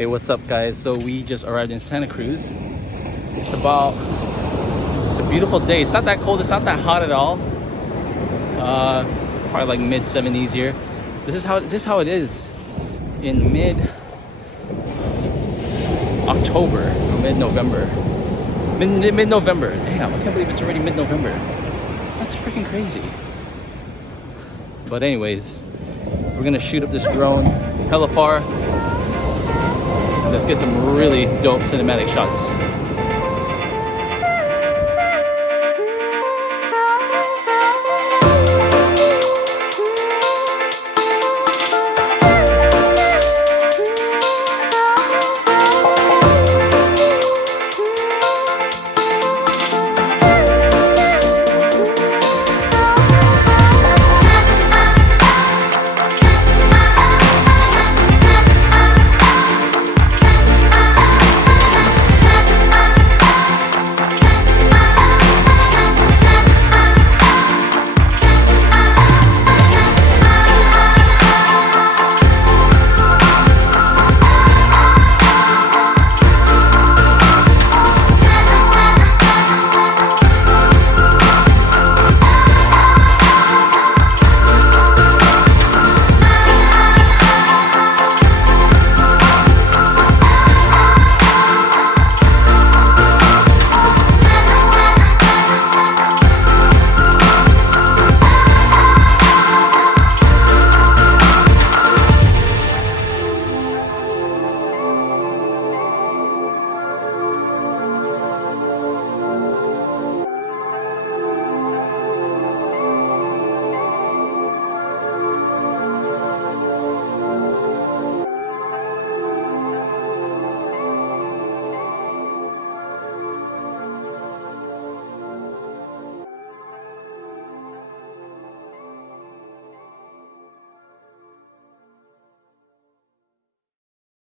Hey, what's up guys? So we just arrived in Santa Cruz. It's a beautiful day. It's not that cold, it's not that hot at all. Probably like mid 70s here. This is how it is in mid October or mid November. Mid November. Damn, I can't believe it's already mid November. That's freaking crazy. But anyways, we're gonna shoot up this drone hella far. Let's get some really dope cinematic shots.